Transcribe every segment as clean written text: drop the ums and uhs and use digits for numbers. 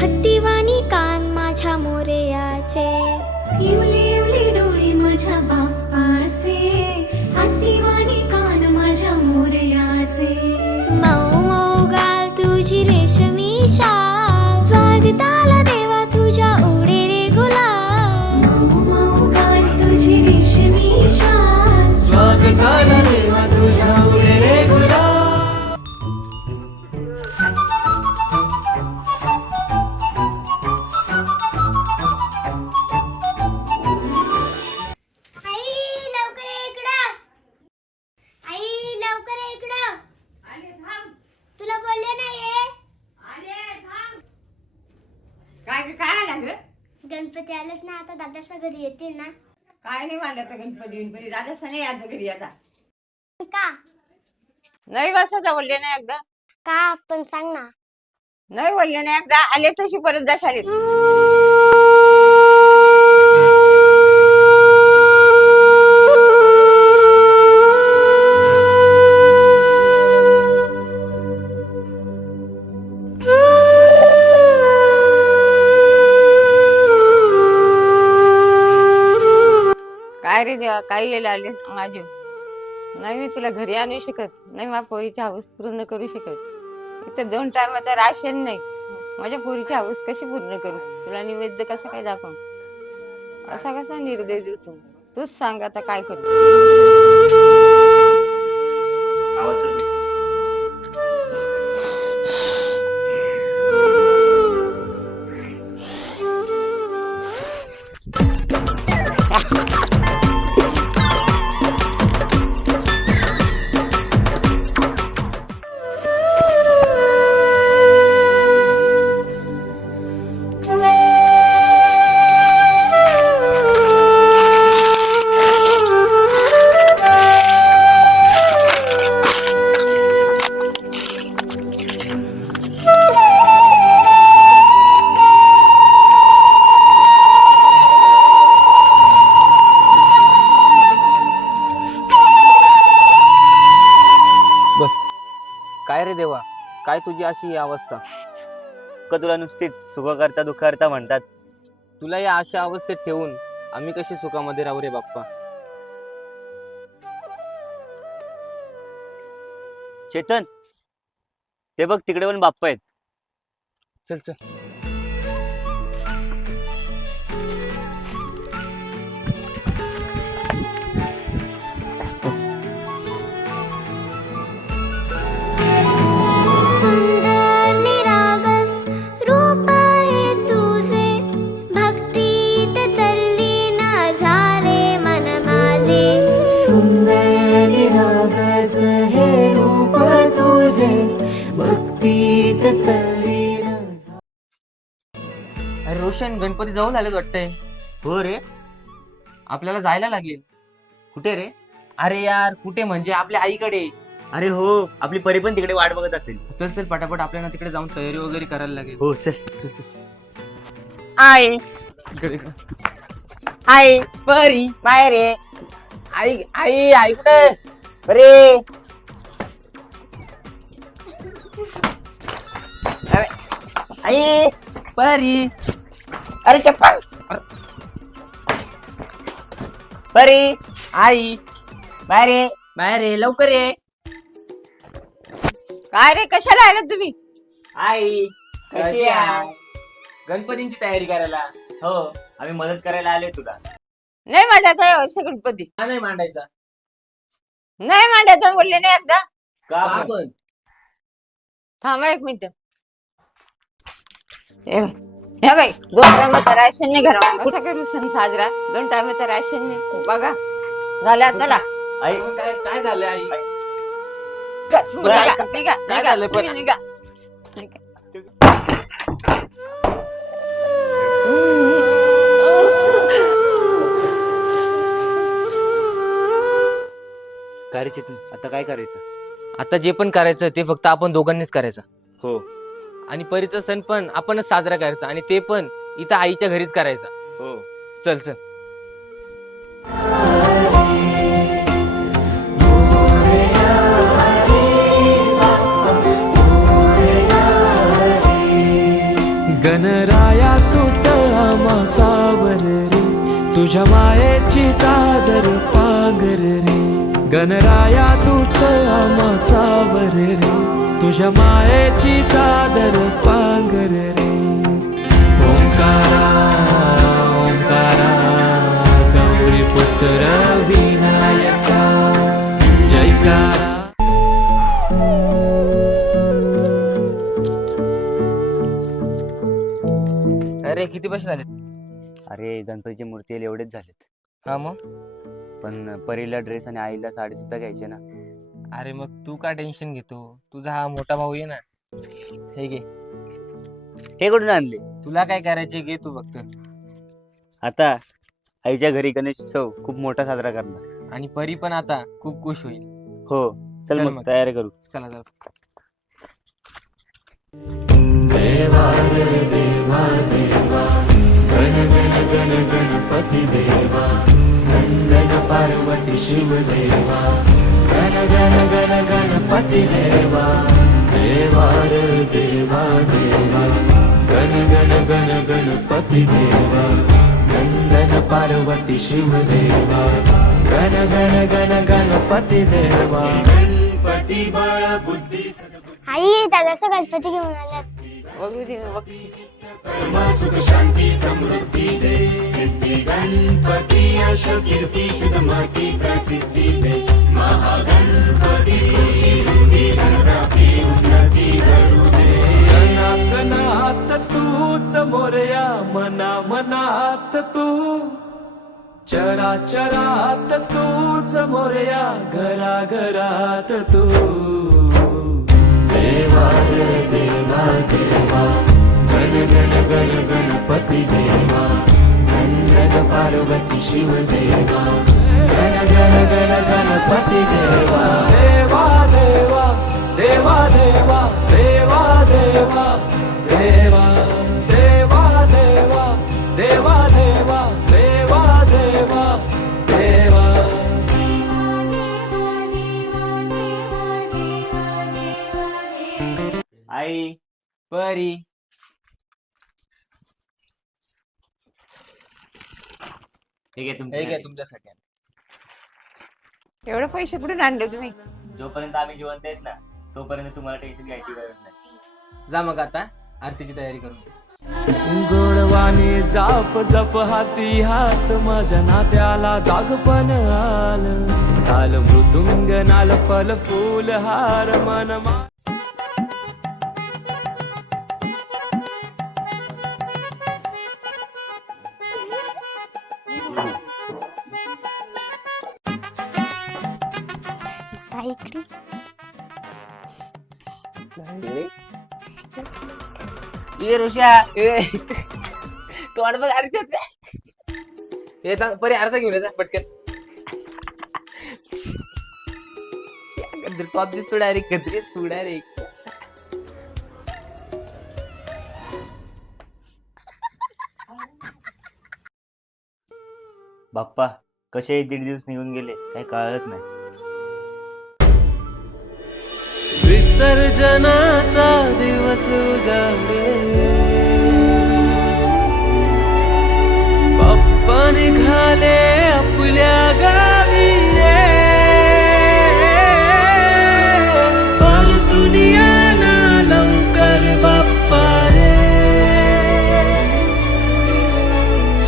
हत्तीवाणी कान माझ्या मोरयाचे, इवले इवले डोळे माझ्या बाप्पाचे, हत्तीवाणी कान माझ्या मोरयाचे. मऊ मऊ गाल तुझी रेशमी शाल, स्वागताला देवा तुझ्या उडे रे गुलाल. मऊ मऊ गाल तुझी रेशमी शाल, स्वागताला देवा तुझ्या उडे रे गुलाल. तुला बोलले नाही काय आला ग? गणपती आलेत ना आता, दादाच्या घरी येतील ना. काय नाही मांडत गणपती दादा नाही आज घरी आता. का नाही बसायचा बोलले ना एकदा. का पण सांग ना. नाही बोलले ना एकदा, आले तशी परत जा शाळेत. काय रे देवा, काय यायला आले माझे. नाही मी तुला घरी आणू शकत नाही, माझ्या पोरीची हाऊस पूर्ण करू शकत. इथं 2 टायमाचं राशन नाही, माझ्या पोरीची हाऊस कशी पूर्ण करू, तुला निवेद्य कसं काय दाखवू, असा कसा निर्देश देऊ तूच सांग आता काय करू. काय रे देवा, काय तुझी अशी ही अवस्था. का तुला नुसतीच सुख करता दुःख करता म्हणतात. तुला या अशा अवस्थेत ठेवून आम्ही कशी सुखामध्ये राहू रे बाप्पा. चेतन, ते बघ तिकडे पण बाप्पा आहेत. चल चल. सुंदर निरागस रूप आहे तुझे, भक्तीत तल्लीन झाले मन माझे. सुंदर निरागस हे रूप तुझे, भक्तीत तल्लीन. अरे रोशन, गणपती जवळ आलेत वाटतंय. हो रे, आपल्याला जायला लागेल. कुठे रे? अरे यार, कुठे म्हणजे आपल्या आईकडे. अरे हो, आपली परी पण तिकडे वाट बघत असेल. चल चल पटापट आपल्याला तिकडे जाऊन तयारी वगैरे करायला लागेल. हो चल. चल चल. आई इकडे इकडे. आई परी बाहेर रे. आई आई आई कुठे रे? आई परी. अरे चप्पल. परी आई बाहेर ये. बाहेर ये, लवकर ये. काय रे, कशाला आले तुम्ही? आई कशी आहे? गणपतींची तयारी करायला. हो, आम्ही मदत करायला आले तुला. नाही मांडायचा या वर्षी गणपती. हा नाही मांडायचा. नाही मांडायचा बोलले नाही एकदा. का का पण? पण? थांबा 1 मिनिट. हे बाई, 2 टायमाचं राशन नाही घरामध्ये. कसा करू सण साजरा? 2 टायमाचं राशन नाही बघा. झाल्या चला आई काय काय झालं आई निघा, बरं, निघा, काय निघा, झालं पण? निघा, निघा. काय रे चेतन, आता काय करायचं? आता जे पण करायचं ते फक्त आपण दोघांनीच करायचं हो आणि परीचा सण पण आपणच साजरा करायचा आणि ते पण इथं आईच्या घरीच करायचा. हो चल चल. गणराया तूच आमासावर रे, तुझ्या मायेची चादर पांगर रे. गणराया तूच आमासावर रे, तुझ्या मायेची चादर पांगर रे. ओंकारा ओंकारा गौरी पुत्र विनायका जयकारा. अरे किती पैसे झाले? अरे गणपतीची मूर्ती यायला एवढेच झालेत, हा मग. पण परीला ड्रेस आणि आईला साडी सुद्धा घ्यायची ना. अरे मग तू का टेन्शन घेतो? तुझा हा मोठा भाऊ आहे ना. हे घे, हे कुठून आणले? तुला काय करायचे घे तू फक्त. आता आईच्या घरी गणेश उत्सव खूप मोठा साजरा करणार. आणि परी पण आता खूप खुश होईल. हो चल चल मग मग. तयारी करू. चला जाऊ. देवा रे देवा देवा गण गण गण गणपती देवा. नंदन पार्वती शिव देवा. गण गण गण गणपती देवा. देवा रे देवा देवा गण गण गण गणपती देवा. नंदन पार्वती शिव देवा. गण गण गण गणपती देवा. गणपती बाळ बुद्धी आई दादाचा गणपती घेऊन आल्यात. बघू दे, बघते. सुख शांती समृद्धी दे. सिद्धी गणपती यश कीर्ती शुद्धमती प्रसिद्धी दे. महागणपती स्तुती रुंदी धनप्राप्ती उन्नती घडू दे. गणागणात तूच मोरया मना मनात तू. चराचरात तूच मोरया घरा घरात तू. देवा रे देवा देवा गण गण गण गणपती देवा. नंदन पार्वती शिव देवा. गण गण गण गणपती देवा. देवा देवा देवा देवा देवा देवा देवा देवा देवा देवा देवा देवा देवा देवा. आई परी ठीक आहे हे घ्या तुमच्यासाठी. एवढे पैसे कुठून आणले तुम्ही? जोपर्यंत आम्ही जिवंत आहेत ना तोपर्यंत तुम्हाला टेन्शन घ्यायची गरज नाही. जा मग आता आरतीची तयारी करून घे. गोडवाणी जाप जप हाती हात माझ्या नात्याला जागपण आलं. ताल मृदुंग नाल फल फूल हार मन इकडे ये ऋषा तोंड बघ अरे परी आरसा घेऊन येतात पटकन. टॉपची तू डायरेक्ट कत्री तू डायरेक्ट. बाप्पा कसे 1.5 दिवस निघून गेले काही कळत नाही. विसर्जनाचा दिवस उजाडले. बाप्पा निघाले आपल्या गावी रे. परतून या ना लवकर बाप्पा रे.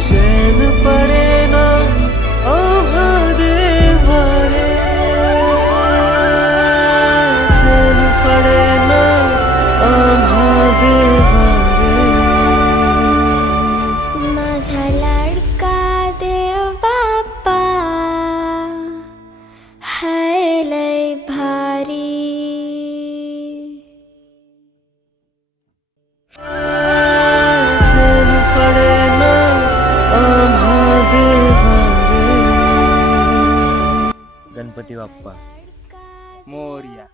चैन पडे ना आम्हा देवा रे. चैन पडे ना आम्हा देवा रे. माझा लाडका देवा गणपती बाप्पा मोरया.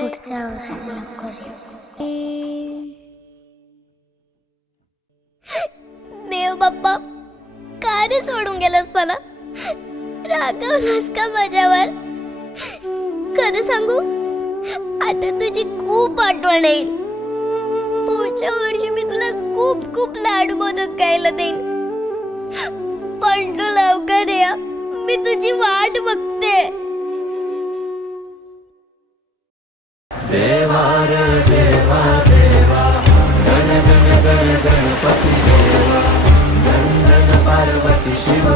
पुढच्या वर्षी देव बाप्पा का रे सोडून गेलास मला? रागवलास का माझ्यावर? खरं सांगू, आता तुझी खूप आठवण येईल. पुढच्या वर्षी मी तुला खूप खूप लाडू मोदक खायला देईन. पण तू लवकर या, मी तुझी वाट बघते. पार्वती शिव